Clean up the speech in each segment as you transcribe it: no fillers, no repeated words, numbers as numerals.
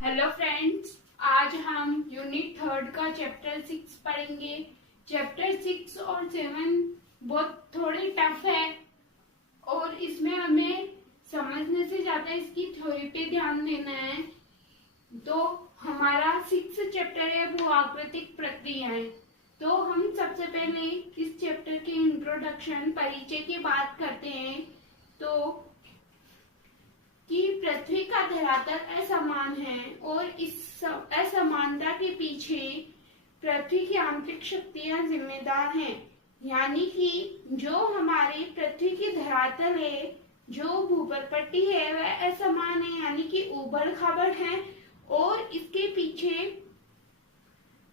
Hello friends, आज हम unit 3 का चैप्टर 6 पढ़ेंगे। चैप्टर 6 और 7 बहुत थोड़े टफ है और इसमें हमें समझने से ज्यादा इसकी थ्योरी पे ध्यान देना है। तो हमारा 6 चैप्टर है वो आकृतिक प्रक्रियाएं। तो हम सबसे पहले इस चैप्टर के इंट्रोडक्शन परिचय की बात करते हैं। तो कि पृथ्वी का धरातल असमान है और इस असमानता के पीछे पृथ्वी की आंतरिक शक्तियां जिम्मेदार हैं। यानी कि जो हमारी पृथ्वी की धरातल है, जो भूपटपट्टी है, वह असमान है, यानी कि उबड़ खाबड़ है और इसके पीछे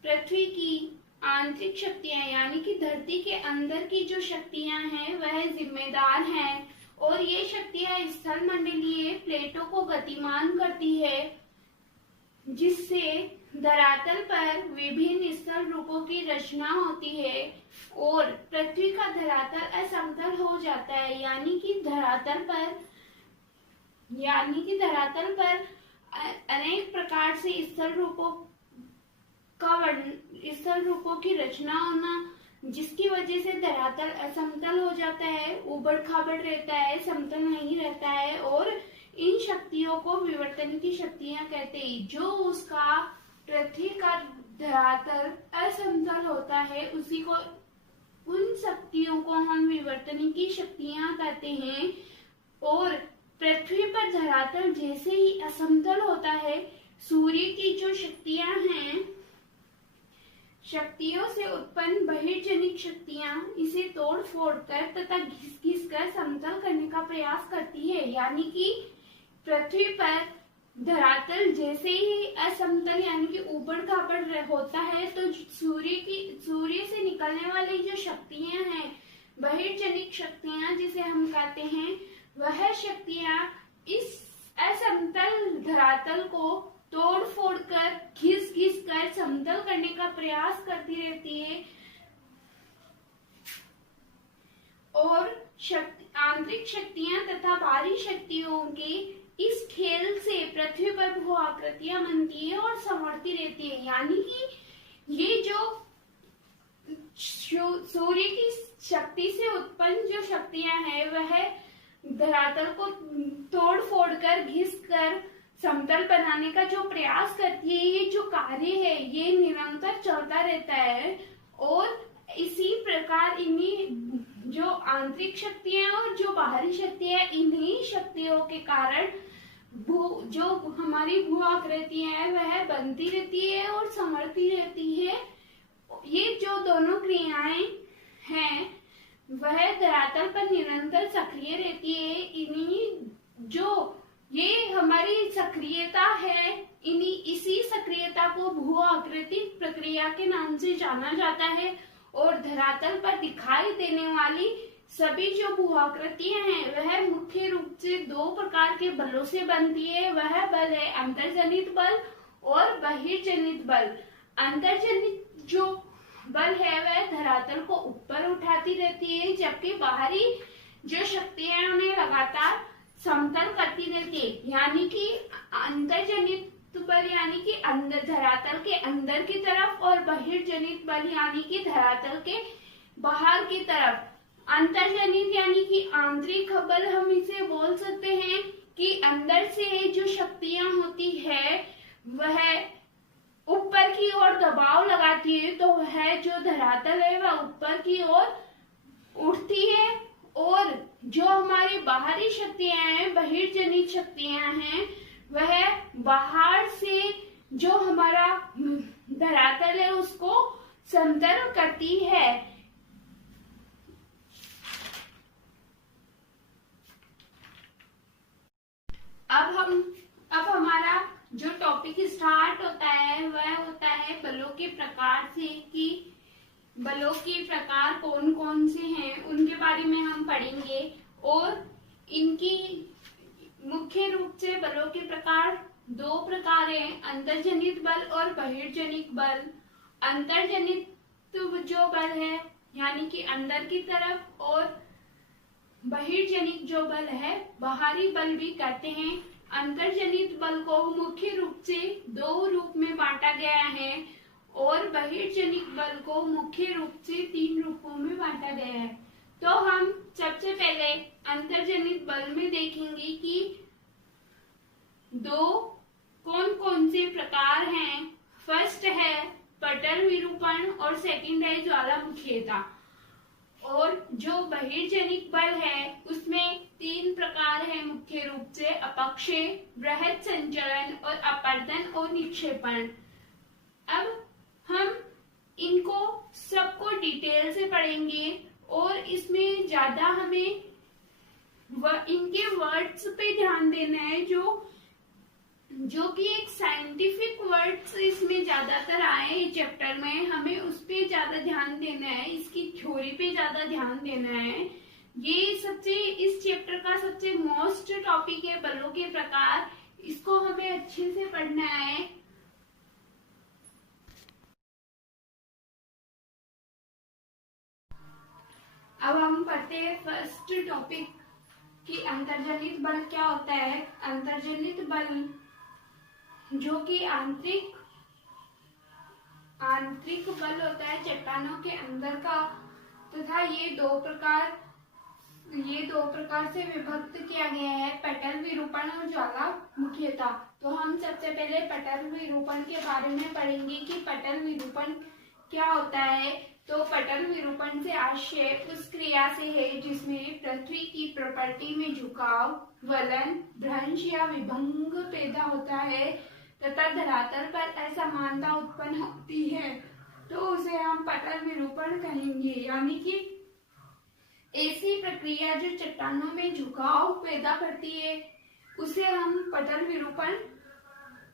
पृथ्वी की आंतरिक शक्तियां यानी कि धरती के अंदर की जो शक्तियां हैं वह जिम्मेदार हैं। और ये शक्तियां स्थल मंडलीय प्लेटों को गतिमान करती है, जिससे धरातल पर विभिन्न स्थल रूपों की रचना होती है और पृथ्वी का धरातल असमतल हो जाता है। यानी कि धरातल पर अनेक प्रकार से स्थल रूपों की रचना होना, जिसकी वजह से धरातल असमतल हो जाता है, उबड़ खाबड़ रहता है, समतल नहीं रहता है। और इन शक्तियों को विवर्तन की शक्तियां कहते हैं। जो उसका पृथ्वी का धरातल असमतल होता है उन शक्तियों को हम विवर्तन की शक्तियां कहते हैं। और पृथ्वी पर धरातल जैसे ही असमतल होता है, सूर्य की जो शक्तियां हैं, शक्तियों से उत्पन्न बहिर्जनिक शक्तियां इसे तोड़ फोड़ कर तथा घिस कर समतल करने का प्रयास करती है। यानी कि पृथ्वी पर धरातल जैसे ही असमतल यानी कि उबड़ खाबड़ होता है, तो सूर्य से निकलने वाली जो शक्तियां हैं, बहिर्जनिक शक्तियां जिसे हम कहते हैं, वह शक्तियां इस असमतल धरातल को तोड़ फोड़ कर घिस कर समतल करने का प्रयास करती रहती है। और आंतरिक शक्तियां तथा बाहरी शक्तियों के इस खेल से पृथ्वी पर भू आकृतियां बनती है और संवरती रहती है। यानी कि ये जो सूर्य की शक्ति से उत्पन्न जो शक्तियां हैं, वह धरातल को तोड़ फोड़ कर घिस कर समतल बनाने का जो प्रयास करती है, ये जो कार्य है ये निरंतर चलता रहता है। और इसी प्रकार इन्हीं जो आंतरिक शक्तियां और जो बाहरी शक्तियां, इन्हीं शक्तियों के कारण जो हमारी भू आकृतियां है वह बनती रहती है और संवरती रहती है। ये जो दोनों क्रियाएं हैं वह धरातल पर निरंतर सक्रिय रहती है। ये हमारी सक्रियता है, इसी सक्रियता को भू आकृतिक प्रक्रिया के नाम से जाना जाता है। और धरातल पर दिखाई देने वाली सभी जो भू आकृतियां हैं वह मुख्य रूप से 2 प्रकार के बलों से बनती है। वह बल है अंतर्जनित बल और बहिर्जनित बल। अंतर्जनित जो बल है वह धरातल को ऊपर उठाती रहती है, जबकि बाहरी जो शक्तियां उन्हें लगातार समतल करती रहती है। यानी कि अंतर्जनित बल यानी कि धरातल के अंदर की तरफ, और बहिर्जनित बल यानी कि धरातल के बाहर की तरफ। अंतर्जनित यानी कि आंतरिक बल हम इसे बोल सकते हैं कि अंदर से जो शक्तियां होती है वह ऊपर की ओर दबाव लगाती है, तो वह जो धरातल है वह ऊपर की ओर उठती है। और जो हमारी बाहरी शक्तियां हैं, बहिर्जनित शक्तियां हैं, वह बाहर से जो हमारा धरातल है उसको समतल करती है। अब हमारा जो टॉपिक स्टार्ट होता है वह होता है बलों के प्रकार से, कि बलों के प्रकार कौन कौन से हैं उनके बारे में हम पढ़ेंगे। और इनकी मुख्य रूप से बलों के प्रकार 2 प्रकार हैं, अंतर्जनित बल और बहिर्जनित बल। अंतर्जनित जो बल है यानी कि अंदर की तरफ, और बहिर्जनित जो बल है बाहरी बल भी कहते हैं। अंतर्जनित बल को मुख्य रूप से दो रूप में बांटा गया है और बहिर्जनित बल को मुख्य रूप से तीन रूपों में बांटा गया है। तो हम सबसे पहले अंतर्जनित बल में देखेंगे कि दो कौन कौन से प्रकार हैं। फर्स्ट है पटल विरूपण और सेकंड है ज्वालामुखीयता। और जो बहिर्जनित बल है उसमें तीन प्रकार है मुख्य रूप से, अपक्षय, बृहद संचलन और अपर्दन और निक्षेपण। अब हम इनको सबको डिटेल से पढ़ेंगे और इसमें ज्यादा हमें इनके वर्ड्स पे ध्यान देना है जो कि एक साइंटिफिक वर्ड्स इसमें ज्यादातर आए चैप्टर में, हमें उस पे ज्यादा ध्यान देना है, इसकी थ्योरी पे ज्यादा ध्यान देना है। ये इस चैप्टर का सबसे मोस्ट टॉपिक है बलों के प्रकार, इसको हमें अच्छे से पढ़ना है। अब हम पढ़ते हैं फर्स्ट टॉपिक कि अंतर्जनित बल क्या होता है। अंतर्जनित बल जो कि आंतरिक बल होता है चट्टानों के अंदर का, तथा ये दो प्रकार से विभक्त किया गया है, पटल विरूपण और ज्वालामुखीयता। तो हम सबसे पहले पटल विरूपण के बारे में पढ़ेंगे कि पटल विरूपण क्या होता है। तो पटल विरूपण से आशय उस क्रिया से है जिसमें पृथ्वी की प्रॉपर्टी में झुकाव, वलन, भ्रंश या विभंग पैदा होता है तथा धरातल पर असमानता उत्पन्न होती है, तो उसे हम पटल विरूपण कहेंगे। यानी कि ऐसी प्रक्रिया जो चट्टानों में झुकाव पैदा करती है उसे हम पटल विरूपण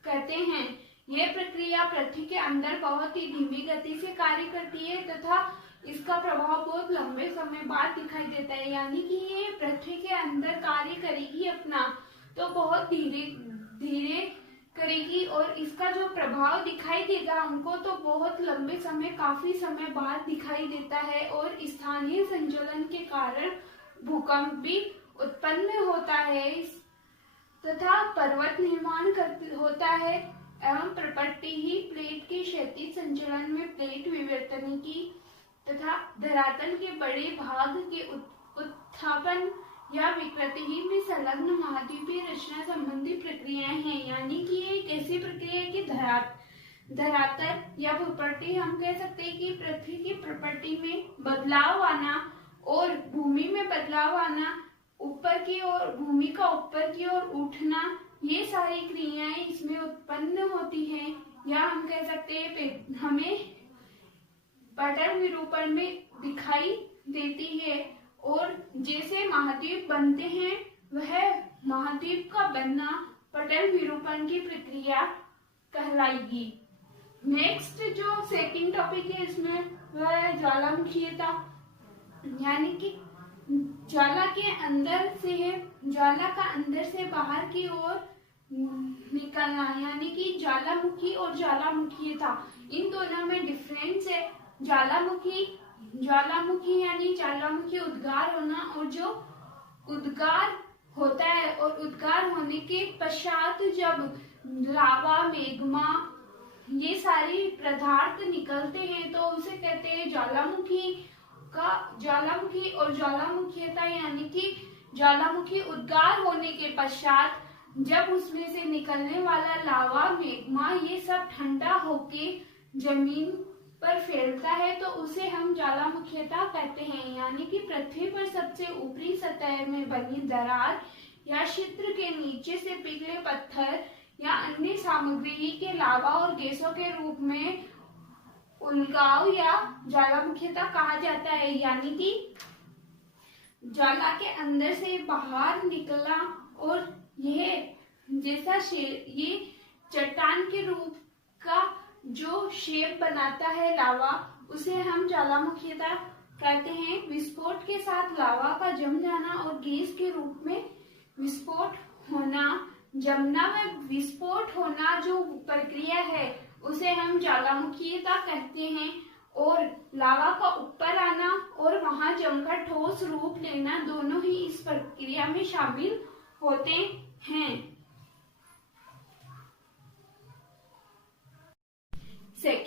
कहते हैं। यह प्रक्रिया पृथ्वी के अंदर बहुत ही धीमी गति से कार्य करती है तथा इसका प्रभाव बहुत लंबे समय बाद दिखाई देता है। यानी कि ये पृथ्वी के अंदर कार्य करेगी अपना तो बहुत धीरे धीरे करेगी और इसका जो प्रभाव दिखाई देगा हमको तो बहुत लंबे समय, काफी समय बाद दिखाई देता है। और स्थानीय संचलन के कारण भूकंप भी उत्पन्न होता है तथा पर्वत निर्माण होता है एवं प्रपट्टी ही प्लेट के क्षैतिज संचलन में प्लेट विवर्तनिकी तथा धरातल के बड़े भाग के उत्थापन या विकृति में संलग्न महाद्वीपीय रचना संबंधी प्रक्रियाएं हैं। यानी कि ये एक ऐसी प्रक्रिया है कि धरातल या भूपट्टी, हम कह सकते हैं कि पृथ्वी की प्रॉपर्टी में बदलाव आना और भूमि में बदलाव आना, ऊपर की ओर भूमि का ऊपर की ओर उठना, ये सारी क्रियाएं इसमें उत्पन्न होती हैं। या हम कह सकते हैं हमें पटल विरूपण में दिखाई देती है। और जैसे महाद्वीप बनते हैं वह महाद्वीप का बनना पटल विरूपण की प्रक्रिया कहलाएगी। नेक्स्ट जो सेकंड टॉपिक है इसमें वह है ज्वालामुखीयता। यानी कि ज्वाला का अंदर से बाहर की ओर निकलना, यानी कि ज्वालामुखी और ज्वालामुखीयता इन दोनों में डिफरेंस है। ज्वालामुखी यानी ज्वालामुखी उद्गार होना, और जो उद्गार होता है और उद्गार होने के पश्चात जब लावा, मैग्मा ये सारी पदार्थ निकलते हैं तो उसे कहते हैं ज्वालामुखी और ज्वालामुखीयता। यानी कि ज्वालामुखी उद्गार होने के पश्चात जब उसमें से निकलने वाला लावा, मैग्मा ये सब ठंडा होके जमीन पर फैलता है तो उसे हम ज्वालामुखीयता कहते हैं। यानी कि पृथ्वी पर सबसे ऊपरी सतह में बनी दरार या छिद्र के नीचे से पिघले पत्थर या अन्य सामग्री के लावा और गैसों के रूप में उलगाव या ज्वालामुखीयता कहा जाता है। यानी कि ज्वाला के अंदर से बाहर निकला और यह जैसा ये चट्टान के रूप का जो शेप बनाता है लावा, उसे हम ज्वालामुखीयता कहते हैं। विस्फोट के साथ लावा का जम जाना और गैस के रूप में विस्फोट होना, जमना व विस्फोट होना जो प्रक्रिया है उसे हम ज्वालामुखीयता कहते हैं। और लावा का ऊपर आना और वहां जमकर ठोस रूप लेना दोनों ही इस प्रक्रिया में शामिल होते हैं।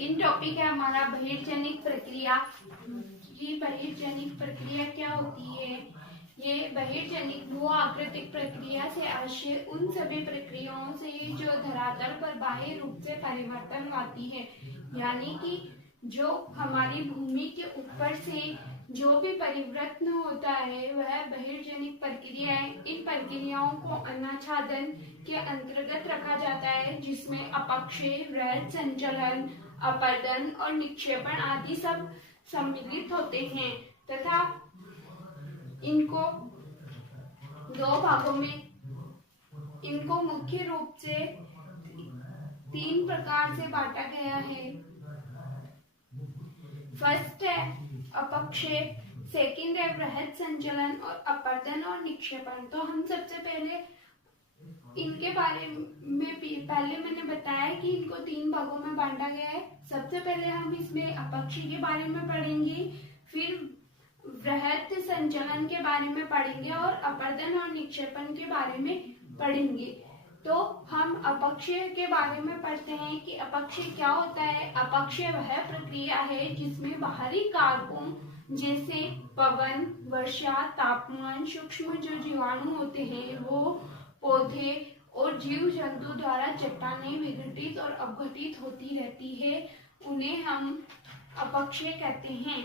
सेकेंड टॉपिक है हमारा बहिर्जनिक प्रक्रिया। ये बहिर्जनिक प्रक्रिया क्या होती है? ये बहिर्जनिक भू आकृतिक प्रक्रिया से आशय उन सभी प्रक्रियाओं से जो धरातल पर बाह्य रूप से परिवर्तन लाती है, यानी कि जो हमारी भूमि के ऊपर से जो भी परिवर्तन होता है वह बहिर्जनिक प्रक्रिया है। इन प्रक्रियाओं को अनाच्छादन के अंतर्गत रखा जाता है, जिसमें अपक्षय, वृहद संचलन, अपरदन और निक्षेपण आदि सब सम्मिलित होते हैं तथा इनको दो भागों में इनको मुख्य रूप से 3 प्रकार से बांटा गया है। फर्स्ट है अपक्षय, सेकंड है वृहद संचलन और अपरदन और निक्षेपण। तो हम सबसे पहले इनके बारे में पहले मैंने बताया कि इनको 3 भागों में बांटा गया है। सबसे पहले हम इसमें अपक्षय के बारे में पढ़ेंगे, फिर वृहद संचलन के बारे में पढ़ेंगे और अपरदन और निक्षेपण के बारे में पढ़ेंगे। तो हम अपक्षय के बारे में पढ़ते हैं कि अपक्षय क्या होता है। अपक्षय वह प्रक्रिया है जिसमें बाहरी कारकों जैसे पवन, वर्षा, तापमान, सूक्ष्म जो जीवाणु होते हैं वो, पौधे और जीव जंतु द्वारा चट्टानें विघटित और अपघटित होती रहती है, उन्हें हम अपक्षय कहते हैं।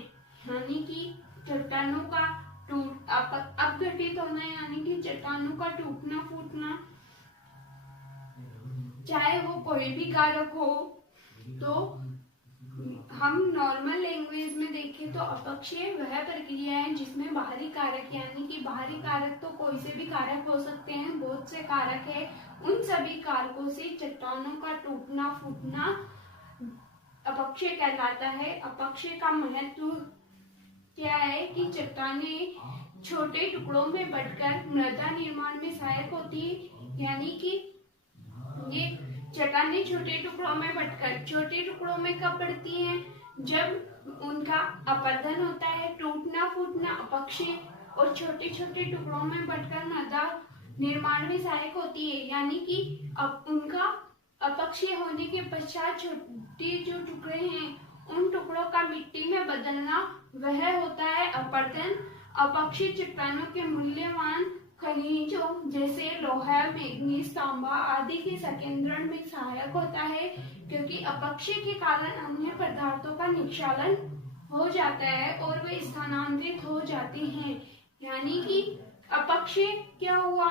यानी कि चट्टानों का अपघटित होना यानी कि चट्टानों का टूटना फूटना, चाहे वो कोई भी कारक हो। तो हम नॉर्मल लैंग्वेज में देखें तो अपक्षय वह प्रक्रिया है जिसमें बाहरी कारक, यानी कि बाहरी कारक तो कोई से भी कारक हो सकते हैं, बहुत से कारक है, उन सभी कारकों से चट्टानों का टूटना फूटना अपक्षय कहलाता है। अपक्षय का महत्व क्या है कि चट्टानें छोटे टुकड़ों में बंटकर मृदा निर्माण में सहायक होती है, यानी कि ये चट्टानें छोटे टुकड़ों में बंटकर छोटे टुकड़ों में कब बढ़ती हैं? जब उनका अपरदन होता है, टूटना फूटना अपक्षय, और छोटे छोटे टुकड़ों में बंटकर मृदा निर्माण में सहायक होती है, यानी कि अब उनका अपक्षय होने के पश्चात छोटे जो टुकड़े हैं उन टुकड़ों का मिट्टी में बदलना वह होता है अपरदन। अपक्षय चट्टानों के मूल्यवान खनिजों जैसे लोहा, मैग्नीज, तांबा आदि के संकेंद्रण में सहायक होता है, क्योंकि अपक्षय के कारण अन्य पदार्थों का निक्षालन हो जाता है और वे स्थानांतरित हो जाते हैं। यानी कि अपक्षय क्या हुआ?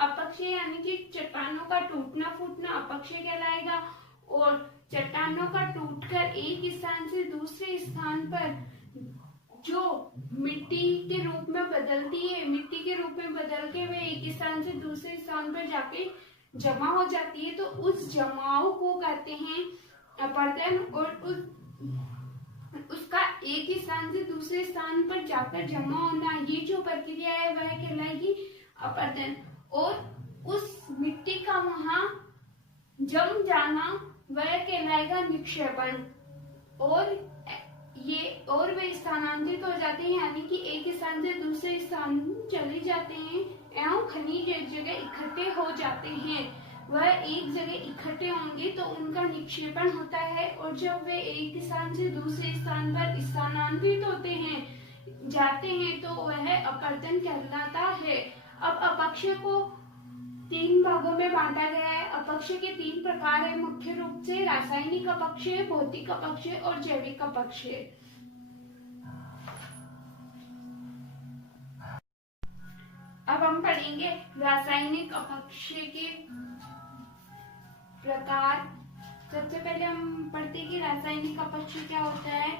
अपक्षय यानी कि चट्टानों का टूटना फूटना अपक्षय कहलाएगा, और चट्टानों का टूटकर एक स्थान से दूसरे स्थान पर जो मिट्टी के रूप में बदलती है, मिट्टी के रूप में बदल के वे एक स्थान से दूसरे स्थान पर जाके जमा हो जाती है, तो उस जमाव को कहते हैं अपरदन। और उसका एक स्थान से दूसरे स्थान पर जाकर जमा होना, ये जो प्रक्रिया है वह कहलाएगी अपरदन। और उस मिट्टी का वहां जम जाना वह कहलाएगा निक्षेपण। और वे स्थानांतरित हो जाते हैं, यानी कि एक स्थान से दूसरे स्थान चले जाते हैं एवं खनिज एक जगह इकट्ठे हो जाते हैं। वह एक जगह इकट्ठे होंगे तो उनका निक्षेपण होता है, और जब वे एक स्थान से दूसरे स्थान पर स्थानांतरित होते हैं जाते हैं तो वह अपरदन कहलाता है। अब अपक्षय को 3 भागों में बांटा गया है। अपक्षय के 3 प्रकार है मुख्य रूप से, रासायनिक अपक्षय, भौतिक अपक्षय और जैविक अपक्षय। अब हम पढ़ेंगे रासायनिक अपक्षय के प्रकार। सबसे पहले हम पढ़ते हैं कि रासायनिक अपक्षय क्या होता है।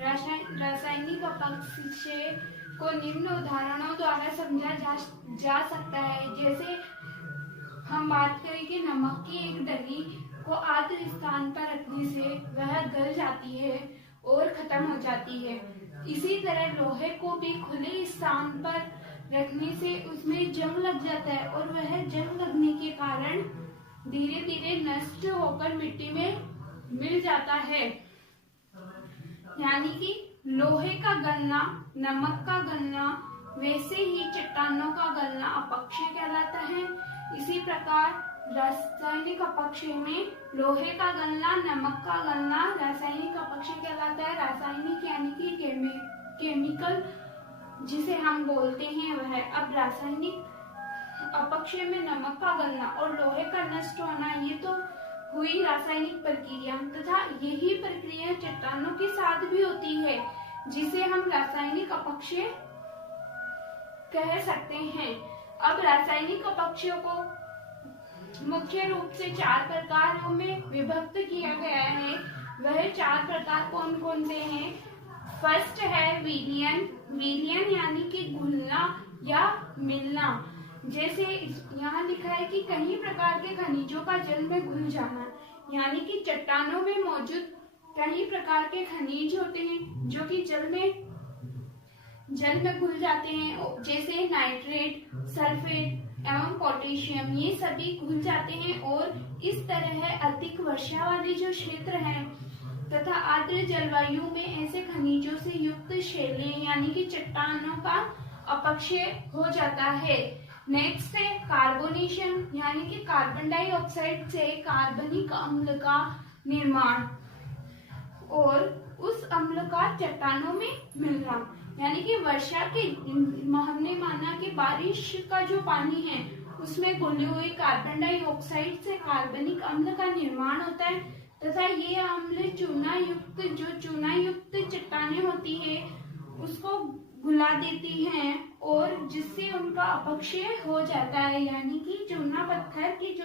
रासायनिक अपक्षय को निम्न उदाहरणों द्वारा समझा जा सकता है। जैसे हम बात करें कि नमक की एक डली को आर्द्र स्थान पर रखने से वह गल जाती है और खत्म हो जाती है। इसी तरह लोहे को भी खुले स्थान पर रखने से उसमें जंग लग जाता है, और वह जंग लगने के कारण धीरे धीरे नष्ट होकर मिट्टी में मिल जाता है। यानी कि लोहे का गलना, नमक का गलना, वैसे ही चट्टानों का गलना अपक्षय कहलाता है। इसी प्रकार रासायनिक अपक्षय में लोहे का गलना, नमक का गलना रासायनिक अपक्षय कहलाता है। रासायनिक यानी कि केमिकल जिसे हम बोलते हैं वह। अब रासायनिक अपक्षय में नमक का गलना और लोहे का नष्ट होना, ये तो हुई रासायनिक प्रक्रिया, तथा यही प्रक्रिया चट्टानों के साथ भी होती है, जिसे हम रासायनिक अपक्षय कह सकते हैं। अब रासायनिक अपक्षयों को मुख्य रूप से 4 प्रकारों में विभक्त किया गया है। वह 4 प्रकार कौन कौन से हैं? फर्स्ट है विलयन। विलयन यानी कि घुलना या मिलना। जैसे यहाँ लिखा है कि कई प्रकार के खनिजों का जल में घुल जाना, यानी कि चट्टानों में मौजूद कई प्रकार के खनिज होते हैं जो कि जल में घुल जाते हैं, जैसे नाइट्रेट, सल्फेट एवं पोटेशियम, ये सभी घुल जाते हैं। और इस तरह अधिक वर्षा वाले जो क्षेत्र हैं तथा आर्द्र जलवायु में ऐसे खनिजों से युक्त शैलें यानी कि चट्टानों का अपक्षय हो जाता है। नेक्स्ट है कार्बोनेशन, यानी कि कार्बन डाइऑक्साइड से कार्बनिक अम्ल का निर्माण और उस अम्ल का चट्टानों में मिलना, यानी कि वर्षा के हमने माना कि बारिश का जो पानी है उसमें घुले हुए कार्बन डाइऑक्साइड से कार्बनिक अम्ल का निर्माण होता है, तथा ये अम्ल चूना युक्त चट्टानें होती है उसको घुला देती हैं और जिससे उनका अपक्षय हो जाता है, यानी कि चूना पत्थर की जो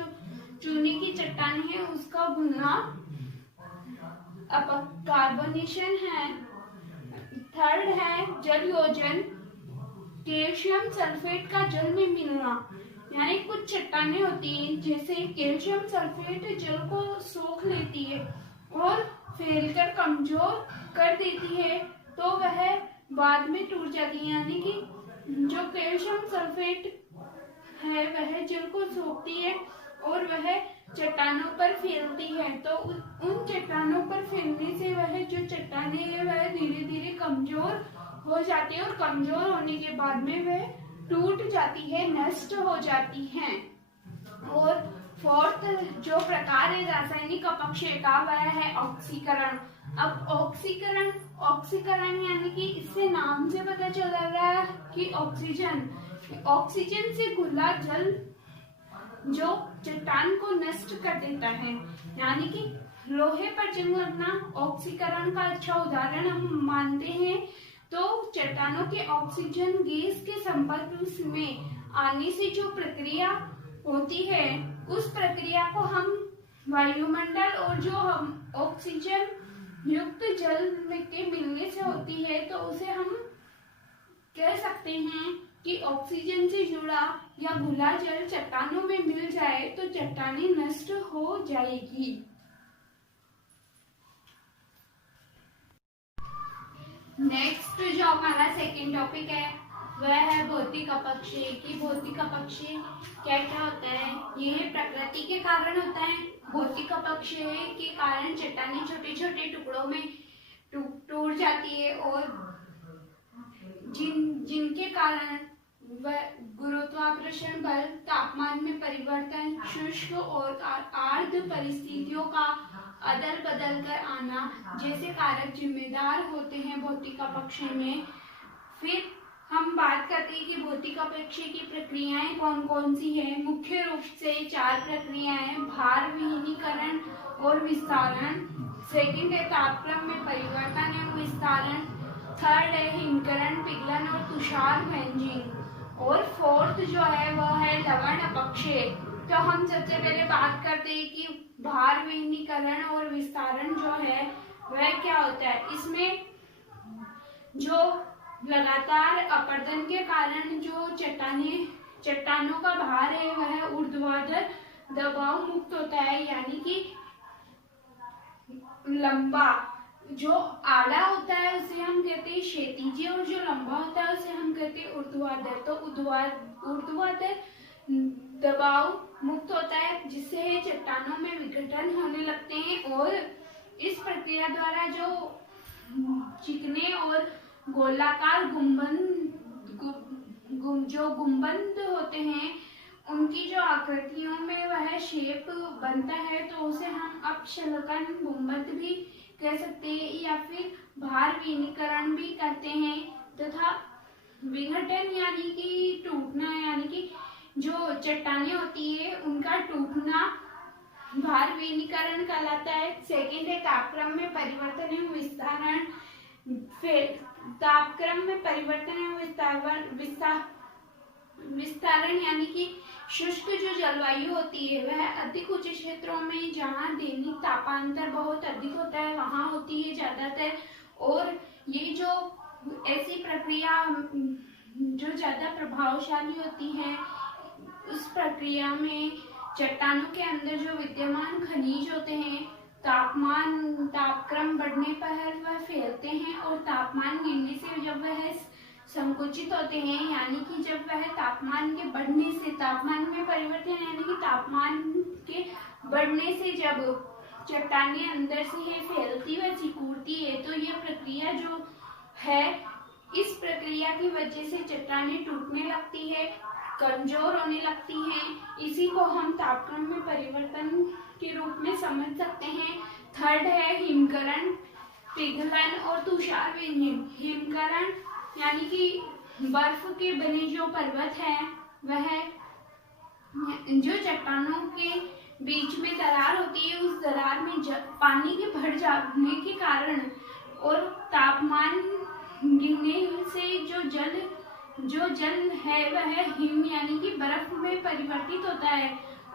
चूने की चट्टानें है उसका घुलना कार्बोनेशन है। थर्ड है जल योजन, कैल्शियम सल्फेट का जल में मिलना, यानी कुछ चट्टानें होती हैं जैसे कैल्शियम सल्फेट जल को सोख लेती है और फैलकर कमजोर कर देती है, तो वह बाद में टूट जाती है, यानी कि जो कैल्शियम सल्फेट है वह जल को सोखती है और वह चट्टानों पर फैलती है, तो उन चट्टानों पर फैलने से वह जो चट्टानें है वह धीरे धीरे कमजोर हो जाती है और कमजोर होने के बाद में वह टूट जाती है, नष्ट हो जाती हैं। और फोर्थ जो प्रकार है रासायनिक अपक्षय का वह है ऑक्सीकरण। अब ऑक्सीकरण यानी कि इससे नाम से पता चल रहा है कि ऑक्सीजन से घुला जल जो चट्टान को नष्ट कर देता है, यानी कि लोहे पर जंग लगना ऑक्सीकरण का अच्छा उदाहरण हम मानते हैं। तो चट्टानों के ऑक्सीजन गैस के संपर्क में आने से जो प्रक्रिया होती है उस प्रक्रिया को हम वायुमंडल और जो हम ऑक्सीजन युक्त जल के मिलने से होती है तो उसे हम कह सकते हैं कि ऑक्सीजन से जुड़ा या घुला जल चट्टानों में मिल जाए तो चट्टानें नष्ट हो जाएगी। नेक्स्ट जो हमारा सेकेंड टॉपिक है वह है भौतिक अपक्षय। कि भौतिक अपक्षय क्या क्या होता है? यह प्रकृति के कारण होता है। भौतिक अपक्षय के कारण चट्टानें छोटे छोटे टुकड़ों में टूट जाती है और जिनके कारण वह गुरुत्वाकर्षण बल, तापमान में परिवर्तन, शुष्क और आर्द्र परिस्थितियों का अदल बदल कर आना जैसे कारक जिम्मेदार होते हैं भौतिक अपक्षय में। फिर हम बात करते हैं कि भौतिक अपक्षय की प्रक्रियाएं कौन कौन सी है। मुख्य रूप से 4 प्रक्रियाएं: भार विहीनीकरण और विस्तारण, सेकंड है तापक्रम में परिवर्तन एवं विस्तारण, थर्ड है हिमकरण, पिघलन और तुषार भेजिंग, और फोर्थ जो है वह है लवण अपक्षय। तो हम सबसे पहले बात करते हैं कि भार विहीनीकरण और विस्तारण जो है वह क्या होता है। इसमें जो लगातार अपरदन के कारण जो चट्टानों का भार है वह ऊर्ध्वाधर दबाव मुक्त होता है, यानी कि लंबा जो आड़ा होता है उसे हम कहते हैं क्षैतिज और जो लंबा होता है उसे हम कहते हैं ऊर्ध्वाधर। तो ऊर्ध्वाधर दबाव मुक्त होता है जिससे चट्टानों में विघटन होने लगते हैं और इस प्रक्रिया द्वारा जो चिकने और गोलाकार गुंबद होते हैं उनकी जो आकृतियों में वह शेप बनता है तो उसे हम अपशलकन गुंबद भी कह सकते हैं या फिर भार विनीकरण भी कहते हैं। तथा विघटन यानी कि टूटना, यानी कि जो चट्टानें होती है उनका टूटना भार विनीकरण कहलाता है। सेकेंड है तापक्रम में परिवर्तन एवं विस्तारण। तापक्रम में परिवर्तन एवं विस्तारण यानी कि शुष्क जो जलवायु होती है वह अधिक ऊंचे क्षेत्रों में जहाँ दैनिक तापांतर बहुत अधिक होता है वहां होती है ज्यादातर। और ये जो ऐसी प्रक्रिया जो ज्यादा प्रभावशाली होती है, उस प्रक्रिया में चट्टानों के अंदर जो विद्यमान खनिज होते हैं तापक्रम बढ़ने पर वह फैलते हैं और तापमान गिरने से जब वह संकुचित होते हैं, यानी कि जब वह तापमान के बढ़ने से, तापमान में परिवर्तन यानी कि तापमान के बढ़ने से जब चट्टानें अंदर से है फैलती व सिकुड़ती है तो यह प्रक्रिया जो है, इस प्रक्रिया की वजह से चट्टानें टूटने लगती है, कमजोर होने लगती हैं। इसी को हम तापक्रम में परिवर्तन के रूप में समझ सकते हैं। थर्ड है हिमकरण, पिघलन और तुषार विनिमय। हिमकरण यानी कि बर्फ के बने जो पर्वत है वह जो चट्टानों के बीच में दरार होती है, उस दरार में पानी के भर जाने के कारण और तापमान गिरने से जो जल है वह हिम यानी कि बर्फ में परिवर्तित होता है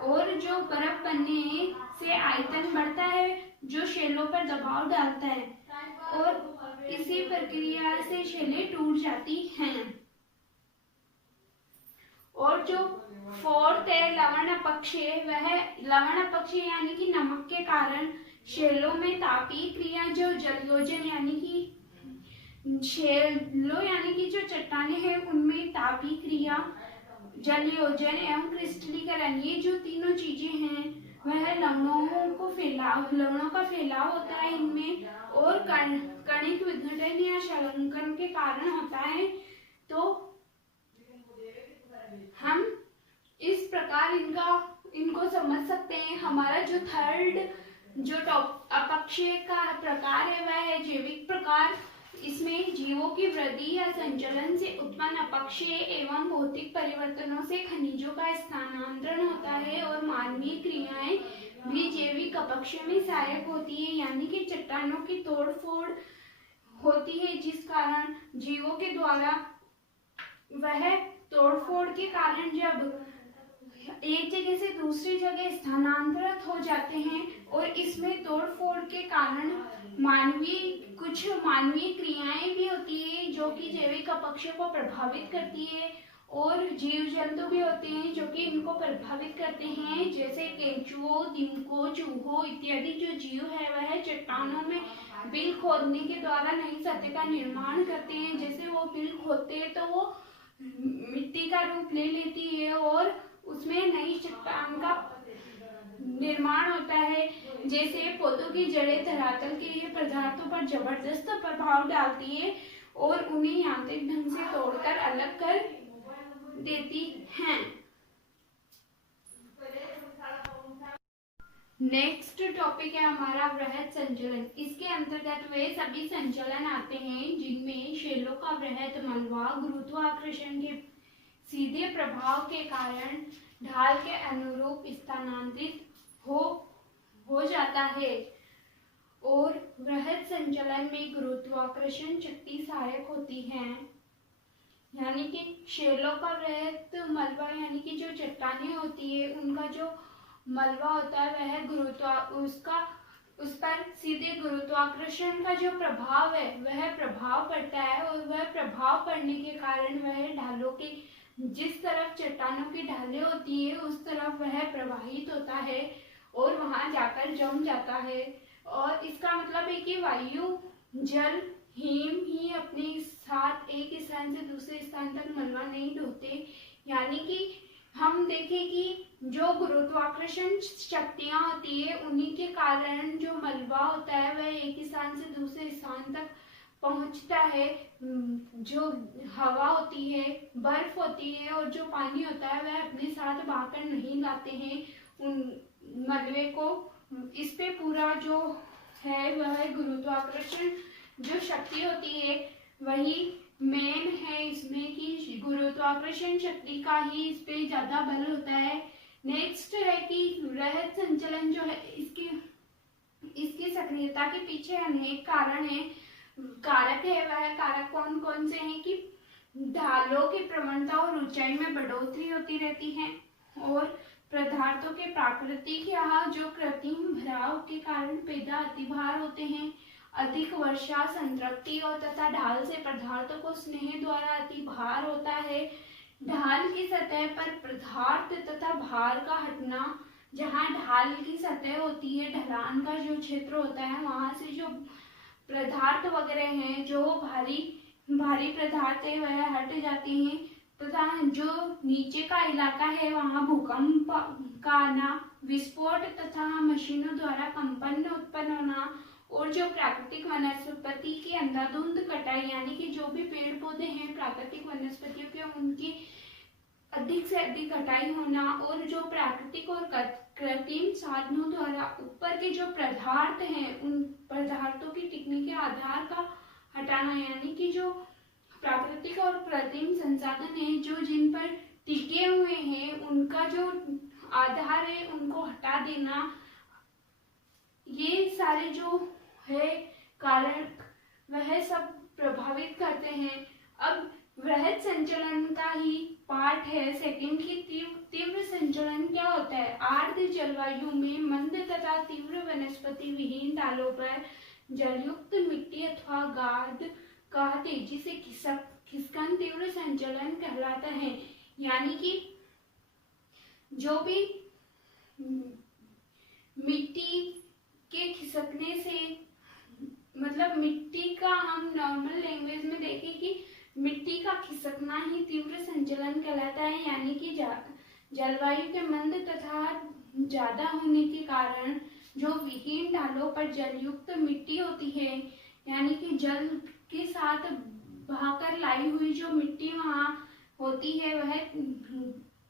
और जो बर्फ बनने से आयतन बढ़ता है जो शेलों पर दबाव डालता है और इसी प्रक्रिया से शेलें टूट जाती हैं। और जो फोर्थ है लवण अपक्षय, वह लवण अपक्षय यानी कि नमक के कारण शेलों में तापीय क्रिया जो जलयोजन यानी कि शेलों यानी कि जो चट्टानें हैं उनमें तापीय क्रिया, जलयोजन एवं क्रिस्टलीकरण, ये जो तीनों चीजें हैं वह लवणों का फैलाव होता है इनमें और कणिक विघटन या शलंकन के कारण होता है। तो हम इस प्रकार इनको समझ सकते हैं। हमारा जो थर्ड जो अपक्षय का प्रकार है वह है जैविक प्रकार। इसमें जीवों की वृद्धि या संचलन से उत्पन्न अपक्षय एवं भौतिक परिवर्तनों से खनिजों का स्थानांतरण होता है और मानवीय क्रियाएं भी जैविक अपक्षय में सहायक होती है, यानी कि चट्टानों की तोड़फोड़ होती है जिस कारण जीवों के द्वारा वह तोड़फोड़ के कारण जब एक जगह से दूसरी जगह स्थानांतरित हो जाते हैं और इसमें तोड़फोड़ के कारण कुछ मानवीय क्रियाएं भी होती है जो कि जैविक अपक्षय को प्रभावित करती है और जीव जंतु भी होते हैं जो कि इनको प्रभावित करते हैं, जैसे केंचुओं, दीमकों, चूहों इत्यादि जो जीव है वह चट्टानों में बिल खोदने के द्वारा नई सतह का निर्माण करते हैं। जैसे वो बिल खोदते हैं तो वो मिट्टी का रूप ले लेती है और उसमें नई चट्टान का निर्माण होता है। जैसे पौधों की जड़ें धरातल के पदार्थों पर जबरदस्त प्रभाव डालती है और उन्हें यांत्रिक ढंग से तोड़कर अलग कर देती हैं। नेक्स्ट टॉपिक है हमारा वृहद संचलन। इसके अंतर्गत वे सभी संचलन आते हैं जिनमें शेलों का वृहद मलबा गुरुत्वाकर्षण के सीधे प्रभाव के कारण ढाल के अनुरूप स्थानांतरित हो जाता है और वृहद संचलन में गुरुत्वाकर्षण शक्ति सहायक होती है, यानी कि शेलों का वृहद मलबा यानी कि जो चट्टानें होती है उनका जो मलबा होता है वह उस पर सीधे गुरुत्वाकर्षण का जो प्रभाव है वह प्रभाव पड़ता है और वह प्रभाव पड़ने के कारण वह ढालों के जिस तरफ चट्टानों की ढालें होती है उस तरफ वह प्रवाहित होता है और वहां जाकर जम जाता है। और इसका मतलब है कि वायु, जल, हिम ही अपने साथ एक स्थान से दूसरे स्थान तक मलबा नहीं ढोते, यानी कि हम देखें कि जो गुरुत्वाकर्षण शक्तियां होती है उन्हीं के कारण जो मलबा होता है वह एक स्थान से दूसरे स्थान तक पहुंचता है, जो हवा होती है, बर्फ होती है और जो पानी होता है वह अपने साथ बहाकर नहीं लाते हैं उन मलबे को। इस पे पूरा जो है वह गुरुत्वाकर्षण जो शक्ति होती है वही मेन है इसमें, कि गुरुत्वाकर्षण शक्ति का ही इस पे ज्यादा बल होता है। नेक्स्ट है कि वृहद संचलन जो है इसकी सक्रियता के पीछे अनेक कारण है, कारक है। वह कारक कौन कौन से हैं कि ढालों की प्रवणता और ऊंचाई में बढ़ोतरी होती रहती है, और पदार्थों के प्राकृतिक या जो कृत्रिम भराव के कारण पैदा अतिभार होते हैं, अधिक वर्षा, संतृप्ति और तथा ढाल से पदार्थों को स्नेह द्वारा अतिभार होता है। ढाल की सतह पर पदार्थ तथा भार का हटना, जहाँ ढाल की सतह होती है, ढलान का जो क्षेत्र होता है, वहां से जो पदार्थ वगैरह हैं, जो भारी पदार्थ है वह हट जाते हैं, तथा जो नीचे का इलाका है वहां भूकंप का आना, विस्फोट तथा मशीनों द्वारा कंपन उत्पन्न होना, और जो प्राकृतिक वनस्पति की अंधाधुंध कटाई, यानी कि जो भी पेड़ पौधे हैं प्राकृतिक वनस्पतियों के, उनकी अधिक से अधिक कटाई होना, और जो प्राकृतिक और कृत्रिम साधनों द्वारा ऊपर के जो पदार्थ हैं उन पदार्थों की टिकने के आधार का हटाना, यानी कि जो प्राकृतिक और कृत्रिम संसाधन है जो जिन पर टिके हुए हैं उनका जो आधार है उनको हटा देना, ये सारे जो है कारण वह सब प्रभावित करते हैं। अब वृहद संचलन का ही पार्ट है सेकंड की तीव्र संचलन क्या होता है। आर्द्र जलवायु में मंद तथा तीव्र वनस्पति विहीन डालों पर जलयुक्त मिट्टी अथवा गाद का तेजी से खिसकन तीव्र संचलन कहलाता है। यानी कि जो भी मिट्टी के खिसकने से, मतलब मिट्टी का हम नॉर्मल लैंग्वेज में देखें कि मिट्टी का खिसकना ही तीव्र संचलन कहलाता है। यानी कि जलवायु के मंद तथा ज्यादा होने के कारण जो विहीन ढालों पर जलयुक्त मिट्टी होती है, यानी कि जल के साथ बहाकर लाई हुई जो मिट्टी वहां होती है, वह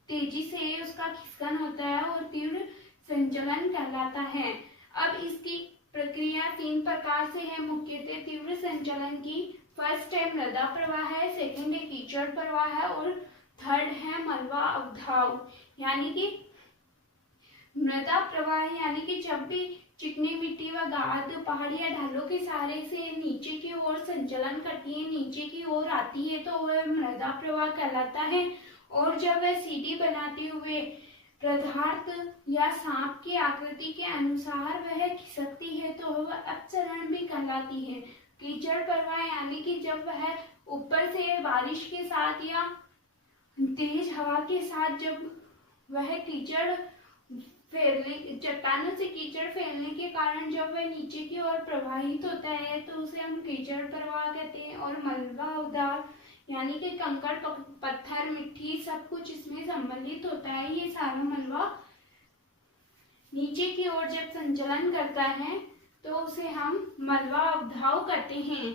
तेजी से उसका खिसकन होता है और तीव्र संचलन कहलाता है। अब इसकी प्रक्रिया 3 प्रकार से है मुख्यतः तीव्र संचलन की। फर्स्ट है मृदा प्रवाह है, सेकंड है कीचड़ प्रवाह है, और थर्ड है मलबा अवधाव। यानी कि मृदा प्रवाह यानी कि जब भी चिकनी मिट्टी व गाद पहाड़ी या ढालों के सहारे से नीचे की ओर संचलन करती है, नीचे की ओर आती है, तो वह मृदा प्रवाह कहलाता है। और जब वह सीढ़ी बनाते हुए पदार्थ या सांप की आकृति के अनुसार वह खिसकती है, तो वह अपसरण भी कहलाती है। कीचड़ प्रवाह यानी कि जब वह ऊपर से बारिश के साथ या तेज हवा के साथ जब वह कीचड़ फैलने, चट्टानों से कीचड़ फैलने के कारण जब वह नीचे की ओर प्रवाहित होता है, तो उसे हम कीचड़ प्रवाह कहते हैं। और मलबा अवधाव यानी कि कंकड़ पत्थर मिट्टी सब कुछ इसमें सम्मिलित होता है, ये सारा मलबा नीचे की ओर जब संचलन करता है तो उसे हम मलबा अवधाव कहते हैं।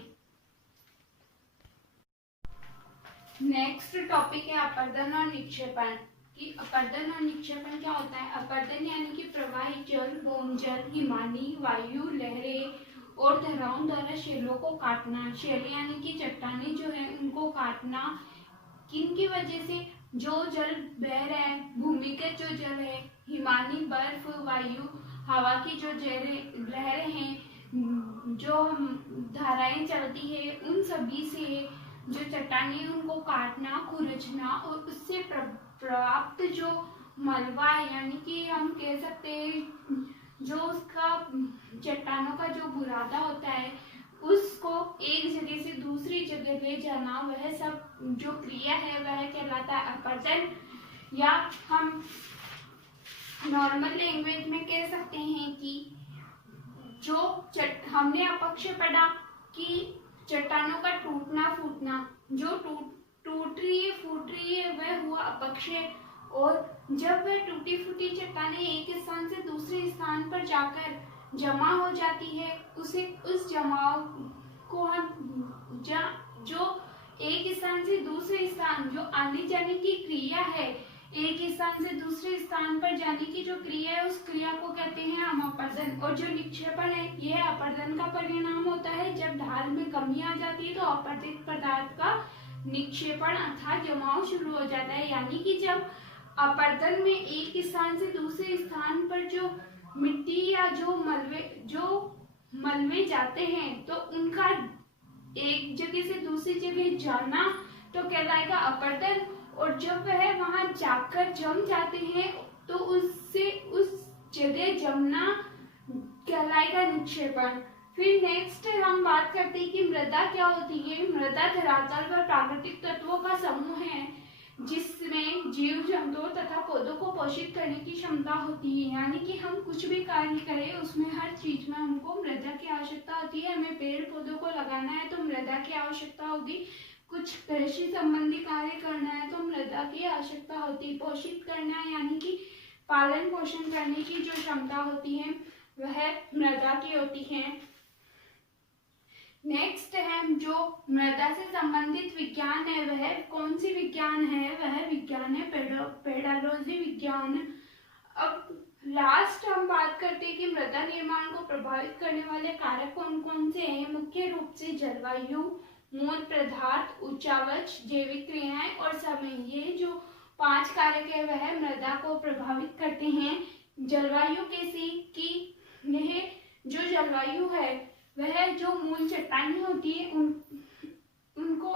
नेक्स्ट टॉपिक है अपर्दन और निक्षेपण। कि अपर्दन और निक्षेपण क्या होता है। अपर्दन यानी कि प्रवाही जल, भौम जल, हिमानी, वायु, लहरें और धाराओं द्वारा शैलों को काटना। शैल यानी कि चट्टानें जो है उनको काटना। किन की वजह से, जो जल बह रहा है, भूमिगत जो जल है, हिमानी बर्फ, वायु हवा की जो लहरें हैं, जो धाराएं चलती है, उन सभी से जो चट्टानें उनको काटना, खुरचना और उससे प्राप्त जो मलबा है, यानी कि हम कह सकते हैं जो उसका चट्टानों का जो बुरादा होता है उसको एक जगह से दूसरी जगह ले जाना, वह सब जो क्रिया है वह कहलाता है अपर्दन। या हम नॉर्मल लैंग्वेज में कह सकते हैं कि जो हमने अपक्ष पढ़ा कि चट्टानों का टूटना फूटना, जो टूट रही है फूट रही है वह हुआ अपक्षय। और जब वह टूटी फूटी चट्टानें एक स्थान से दूसरे स्थान पर जाकर जमा हो जाती है, उसे उस जमाव को हम जो एक स्थान से दूसरे स्थान जो आने जाने की क्रिया है, एक स्थान से दूसरे स्थान पर जाने की जो क्रिया है, उस क्रिया को कहते हैं हम अपर्दन। और जो निक्षेपण है, यह अपर्दन का परिणाम होता है। जब ढाल में कमी आ जाती है तो अपरदित पदार्थ का निक्षेपण अर्थात जमाव शुरू हो जाता है। यानी कि जब अपर्दन में एक स्थान से दूसरे स्थान पर जो मिट्टी या जो मलबे जाते हैं तो उनका एक जगह से दूसरी जगह जाना तो कहलाएगा अपर्दन। और जब वह वहां जाकर जम जाते हैं तो उससे उस जगह जमना कहलाएगा निक्षेपण। फिर नेक्स्ट हम बात करते हैं कि मृदा क्या होती है। मृदा धरातल पर प्राकृतिक तत्वों का समूह है जिसमें जीव जंतुओं तथा पौधों को पोषित करने की क्षमता होती है। यानी कि हम कुछ भी कार्य करें उसमें हर चीज में हमको मृदा की आवश्यकता होती है। हमें पेड़ पौधों को लगाना है तो मृदा की आवश्यकता होगी। कुछ कृषि संबंधी कार्य करना है तो मृदा की आवश्यकता होती है। पोषित करना यानी कि पालन पोषण करने की जो क्षमता होती है वह मृदा की होती है। नेक्स्ट है जो मृदा से संबंधित विज्ञान है, वह कौन सी विज्ञान है? वह विज्ञान है पेडोलॉजी विज्ञान। अब लास्ट हम बात करते हैं कि मृदा निर्माण को प्रभावित करने वाले कारक कौन कौन से हैं। मुख्य रूप से जलवायु, मूल पदार्थ, उच्चावच, जैविक क्रियाएं और समय, ये जो 5 कारक है वह मृदा को प्रभावित करते हैं। जलवायु कैसी कि यह जो जलवायु है वह जो मूल चट्टानें होती है उनको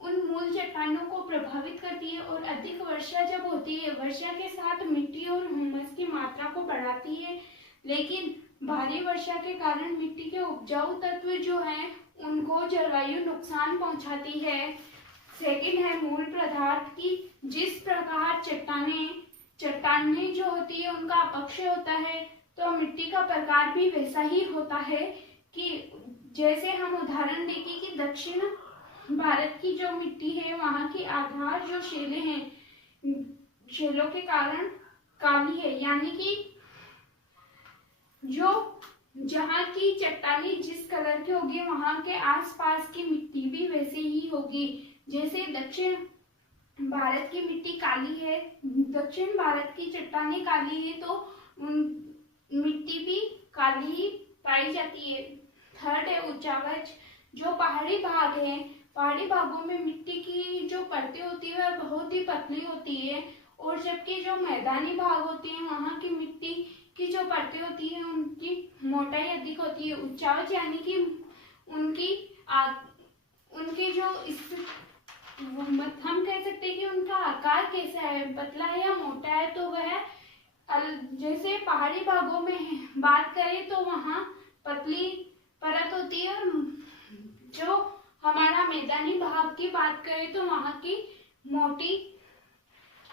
उन मूल चट्टानों को प्रभावित करती है। और अधिक वर्षा जब होती है, वर्षा के साथ मिट्टी और ह्यूमस की मात्रा को बढ़ाती है। लेकिन भारी वर्षा के कारण मिट्टी के उपजाऊ तत्व जो हैं उनको जलवायु नुकसान पहुंचाती है। सेकंड है मूल पदार्थ की, जिस प्रकार चट्टानें जो होती है उनका अपक्षय होता है तो मिट्टी का प्रकार भी वैसा ही होता है। कि जैसे हम उदाहरण देखें कि दक्षिण भारत की जो मिट्टी है वहां की आधार जो शेलें हैं, शेलों के कारण काली है। यानी कि जो जहाँ की चट्टानी जिस कलर की होगी वहां के आसपास की मिट्टी भी वैसे ही होगी। जैसे दक्षिण भारत की मिट्टी काली है, दक्षिण भारत की चट्टानी काली है तो मिट्टी भी काली ही पाई जाती है। थर्ड है उच्चावच, जो पहाड़ी भाग है, पहाड़ी भागों में मिट्टी की जो परतें होती है वह बहुत ही पतली होती है। और जबकि जो मैदानी भाग होते हैं वहां की मिट्टी की जो परतें होती है उनकी मोटाई अधिक होती है। उच्चावच यानी कि उनके जो हम कह सकते हैं कि उनका आकार कैसा है, पतला है या मोटा है। तो वह जैसे पहाड़ी भागों में बात करें तो वहाँ पतली परत होती है और जो हमारा मैदानी भाग की बात करें तो वहाँ की मोटी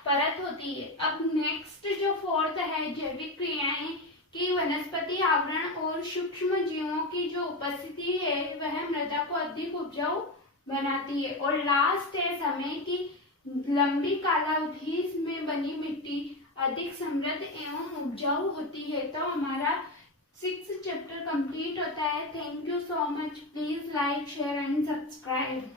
परत होती है। अब नेक्स्ट जो फोर्थ है जैविक क्रियाएं कि वनस्पति आवरण और सूक्ष्म जीवों की जो उपस्थिति है वह मृदा को अधिक उपजाऊ बनाती है। और लास्ट है समय की लंबी कालावधि में बनी मिट्टी अधिक समृद्ध एवं उपजाऊ होती है। तो हमारा 6th चैप्टर कंप्लीट होता है। Thank you so much. Please like, share and subscribe.